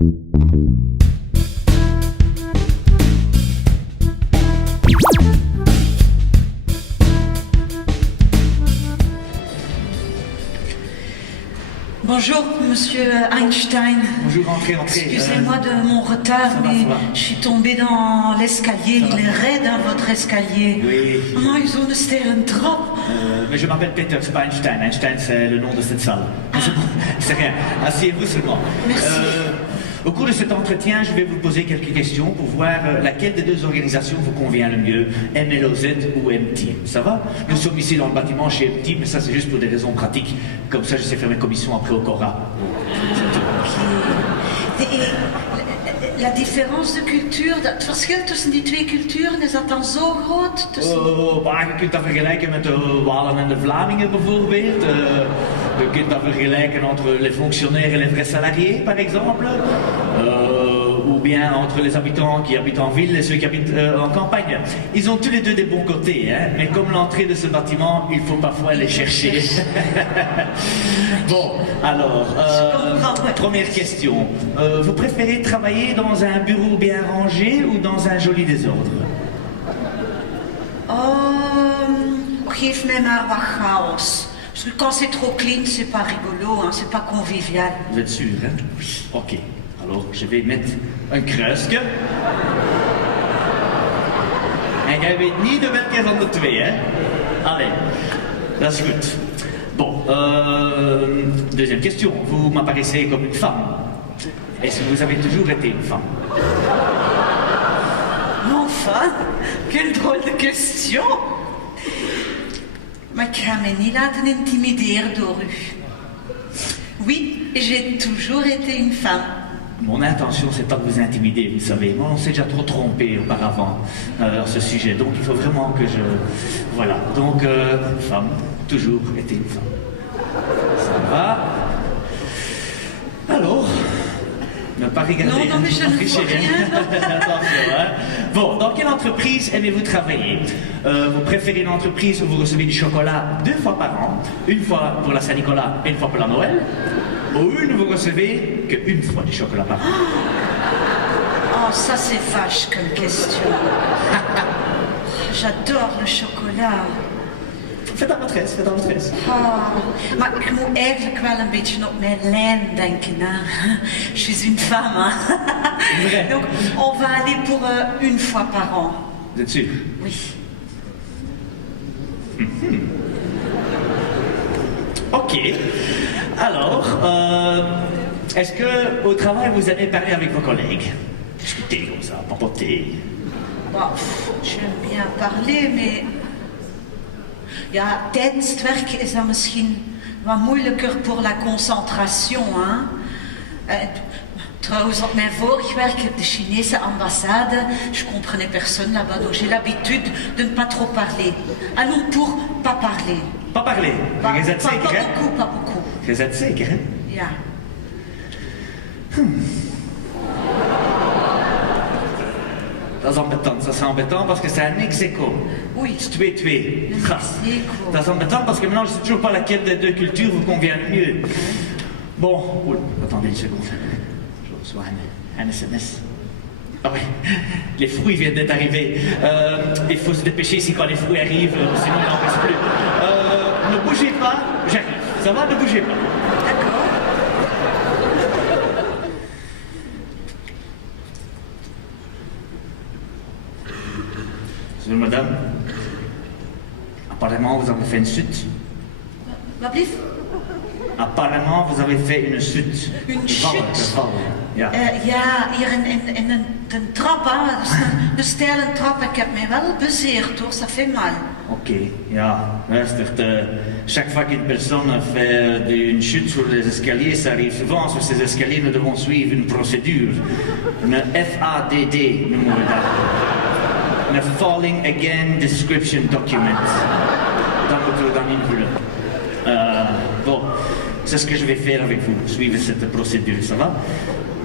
Bonjour, monsieur Einstein. Bonjour, entrez. Excusez-moi de mon retard, mais je suis tombée dans l'escalier. Il est raide, hein, votre escalier. Oui. Oh, ils ont une sterrentrap. Mais je m'appelle Peter, c'est pas Einstein. Einstein, c'est le nom de cette salle. C'est rien. Asseyez-vous seulement. Merci. Au cours de cet entretien, je vais vous poser quelques questions pour voir laquelle des deux organisations vous convient le mieux, MLOZ ou M-Team. Ça va? Nous sommes ici dans le bâtiment chez M-Team, mais ça c'est juste pour des raisons pratiques. Comme ça, je sais faire mes commissions après au Cora. Et la différence de cultuur, het verschil tussen die twee culturen, is dat dan zo groot? Je kunt dat vergelijken met de Walen en de Vlamingen bijvoorbeeld. Je kunt dat vergelijken entre les fonctionnaires et les vrais salariés, par exemple. Ou bien entre les habitants qui habitent en ville et ceux qui habitent en campagne. Ils ont tous les deux des bons côtés, hein, mais comme l'entrée de ce bâtiment, il faut parfois les chercher. Bon, alors, première question. Vous préférez travailler dans un bureau bien rangé ou dans un joli désordre? Geef mij maar wat chaos. Parce que quand c'est trop clean, c'est pas rigolo, hein, c'est pas convivial. Vous êtes sûr, hein? Oui. Ok. Alors, je vais mettre een kruisje. En jij weet niet de welke van de twee, hè? Allez, dat is goed. Bon, deuxième question. Vous m'apparaissez comme une femme. Est-ce que vous avez toujours été une femme? Enfin, quelle drôle de question. Maar ik ga mij niet laten intimideren door u. Oui, j'ai toujours été une femme. Mon intention, c'est pas de vous intimider, vous savez. Moi, on s'est déjà trop trompé auparavant à ce sujet. Donc, il faut vraiment que je... Voilà. Donc, femme, toujours été une femme. Ça va. Alors, ne pas regarder. Non, mais je ne vois rien. Attention, hein. Bon, dans quelle entreprise aimez-vous travailler? Vous préférez une entreprise où vous recevez du chocolat 2 fois par an, une fois pour la Saint-Nicolas et une fois pour la Noël? Ou une, vous recevez qu'une fois du chocolat par an? Oh, ça c'est vache comme question. J'adore le chocolat. Faites à votre aise, faites à votre aise. Oh, maar ik moet eigenlijk wel een beetje op mijn lijn denken. Hein. Je suis une femme. Hein. Donc, on va aller pour une fois par an. Vous êtes sûr? Oui. Ok. Alors, est-ce que au travail vous aimez parler avec vos collègues? Discuter comme ça, papoter. Bah, j'aime bien parler, mais... Ja, tijdens het werk is dat misschien wat moeilijker voor la concentration. Hein? Trouwens, op mijn vorig werk, de Chinese ambassade, je comprenais personne là-bas, donc j'ai l'habitude de ne pas trop parler. Allons pour pas parler. Pas parler? Pas, Vous êtes zeker, hè? pas beaucoup. Vous êtes zeker, hè? Ja. Dat is embêtant, ça c'est embêtant parce que c'est un ex-écho. Oui. C'est 2-2. Un ex-aequo. Ça c'est embêtant parce que maintenant je sais toujours pas laquelle des deux cultures vous convient le mieux. Bon, attendez une seconde. Je reçois un SMS. Ah oui, les fruits viennent d'être arrivés. Il faut se dépêcher ici quand les fruits arrivent, sinon il n'en reste plus. Ne bougez pas, j'arrive. Ça va, ne bougez pas. D'accord. Madame, apparemment vous avez fait une chute. Wat blieft? Apparemment vous avez fait une chute. Une Vallen, chute? vallen. Ja. Ja, hier in een trap, hè. Dus een steile trap. Ik heb mij wel bezeerd hoor, ça fait mal. Ok, ja, luistert. Chaque fois qu'une personne fait une chute sur les escaliers, ça arrive souvent. Sur ces escaliers, nous devons suivre une procédure. Une FADD, noemen we dat. Een Falling Again Description Document. Dat moeten we dan invullen. Bon, c'est ce que je vais faire avec vous, suivre cette procédure, ça va?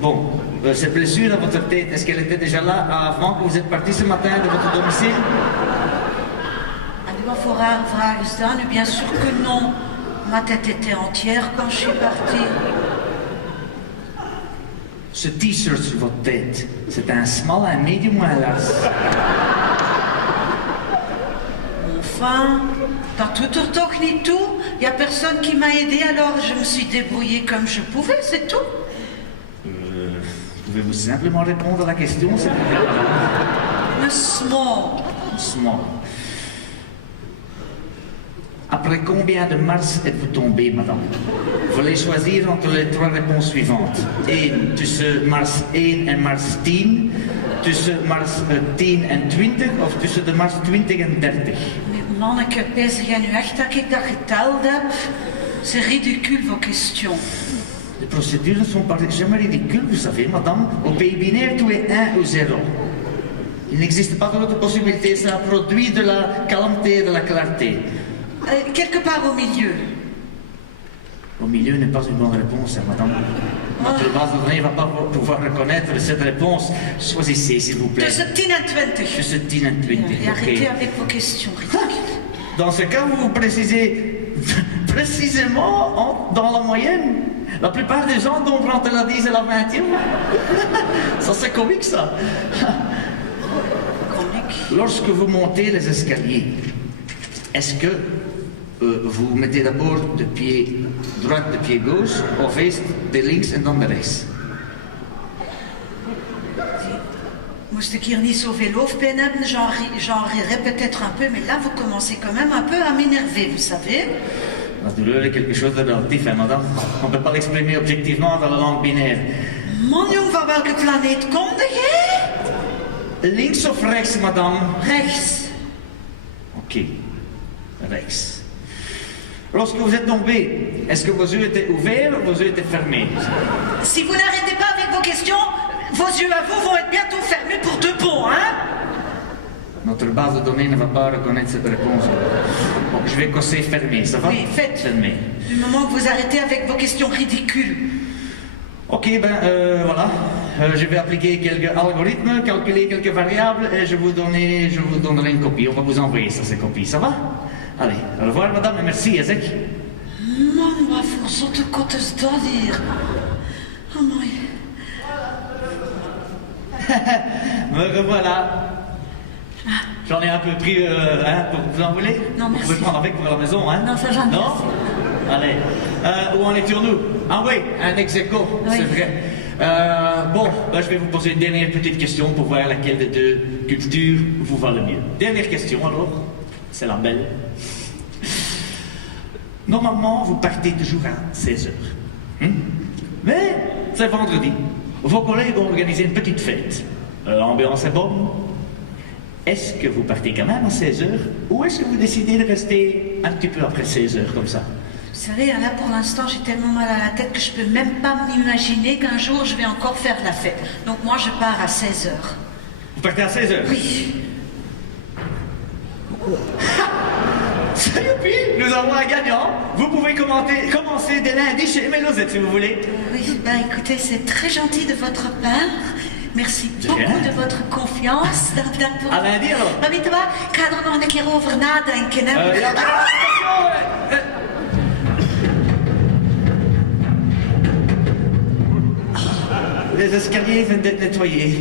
Bon, cette blessure à votre tête, est-ce qu'elle était déjà là avant que vous êtes parti ce matin de votre domicile? En u wat voor rare vragen staan? Nu, bien sûr que non. Ma tête était entière quand je suis partie. Ce t-shirt sur votre tête, c'est un small, un medium ou un large? Enfin, dat doet er toch niet toe. Il n'y a personne qui m'a aidé, alors je me suis débrouillée comme je pouvais, c'est tout. Pouvez-vous simplement répondre à la question, s'il vous plaît? Le small. Small. Après combien de mars êtes-vous tombée, madame? Vous voulez choisir entre les 3 réponses suivantes. 1 tussen mars 1 en mars 10, tussen mars 10 en 20 of tussen de mars 20 en 30. Mais manneke, bezig jij nu echt dat ik dat geteld heb? C'est ridicule vos questions. Les procédures ne sont pas jamais ridicules, vous savez, madame. Au pays binaire, tout est 1 ou 0. Il n'existe pas d'autre possibilité, c'est un produit de la calmeté et de la clarté. Quelque part au milieu. Au milieu n'est pas une bonne réponse, hein, madame. Notre base de données ne va pas pouvoir reconnaître cette réponse. Choisissez, s'il vous plaît. Tussen 10 en 20. Tussen 10 en 20. Et arrêtez Okay. avec vos questions ridicules. Dans ce cas, vous précisez précisément dans la moyenne. La plupart des gens tombent entre la 10 et la 20e. Ça, c'est comique, ça. Comique. Lorsque vous montez les escaliers, est-ce que vous mettez d'abord de pied droit, de pied gauche, of eerst de links en dan de rechts? Moest ik hier niet zoveel hoofdpijn hebben, j'en rirais peut-être un peu, mais là vous commencez quand même un peu à m'énerver, vous savez. La douleur est quelque chose de relatif, hein, madame. On ne peut pas l'exprimer objectivement dans la langue binaire. Man jong, van welke planeet kom jij? Links of rechts, madame? Rechts. Ok, rechts. Lorsque vous êtes tombé, est-ce que vos yeux étaient ouverts ou vos yeux étaient fermés? Si vous n'arrêtez pas avec vos questions, vos yeux à vous vont être bientôt fermés pour de bon, hein? Notre base de données ne va pas reconnaître cette réponse. Bon, je vais cosser fermé, ça va? Oui, faites. Fermé. Du moment que vous arrêtez avec vos questions ridicules. Ok, voilà. Je vais appliquer quelques algorithmes, calculer quelques variables et je vous donnerai une copie. On va vous envoyer ça, ces copies, ça va? Allez, au revoir madame et merci, Ezek. Man, wat voor zotte kot is dat hier? Oh mooi. Me revoilà. J'en ai un peu pris, pour vous en voulez? Non, merci. Vous pouvez prendre avec pour la maison, hein? Non, ça j'en ai Non? assez. Allez. Où en étions-nous? Ah oui, un ex-aequo, Oui. c'est vrai. Bon, je vais vous poser une dernière petite question pour voir laquelle des deux cultures vous va le mieux. Dernière question alors, c'est la belle. Normalement, vous partez toujours à 16h. Mais c'est vendredi. Vos collègues ont organisé une petite fête. L'ambiance est bonne. Est-ce que vous partez quand même à 16h ou est-ce que vous décidez de rester un petit peu après 16h comme ça? Vous savez, là pour l'instant j'ai tellement mal à la tête que je peux même pas m'imaginer qu'un jour je vais encore faire la fête. Donc moi je pars à 16h. Vous partez à 16h? Oui. Youpi, nous avons un gagnant. Vous pouvez commencer dès lundi chez Mélosette si vous voulez. Oui, ben écoutez, c'est très gentil de votre part. Merci De beaucoup rien. de votre confiance. Dank voor... À lundi alors. Maar weet je wat, ik ga er nog een keer over nadenken. Hè. Ja, Les escaliers viennent d'être nettoyés.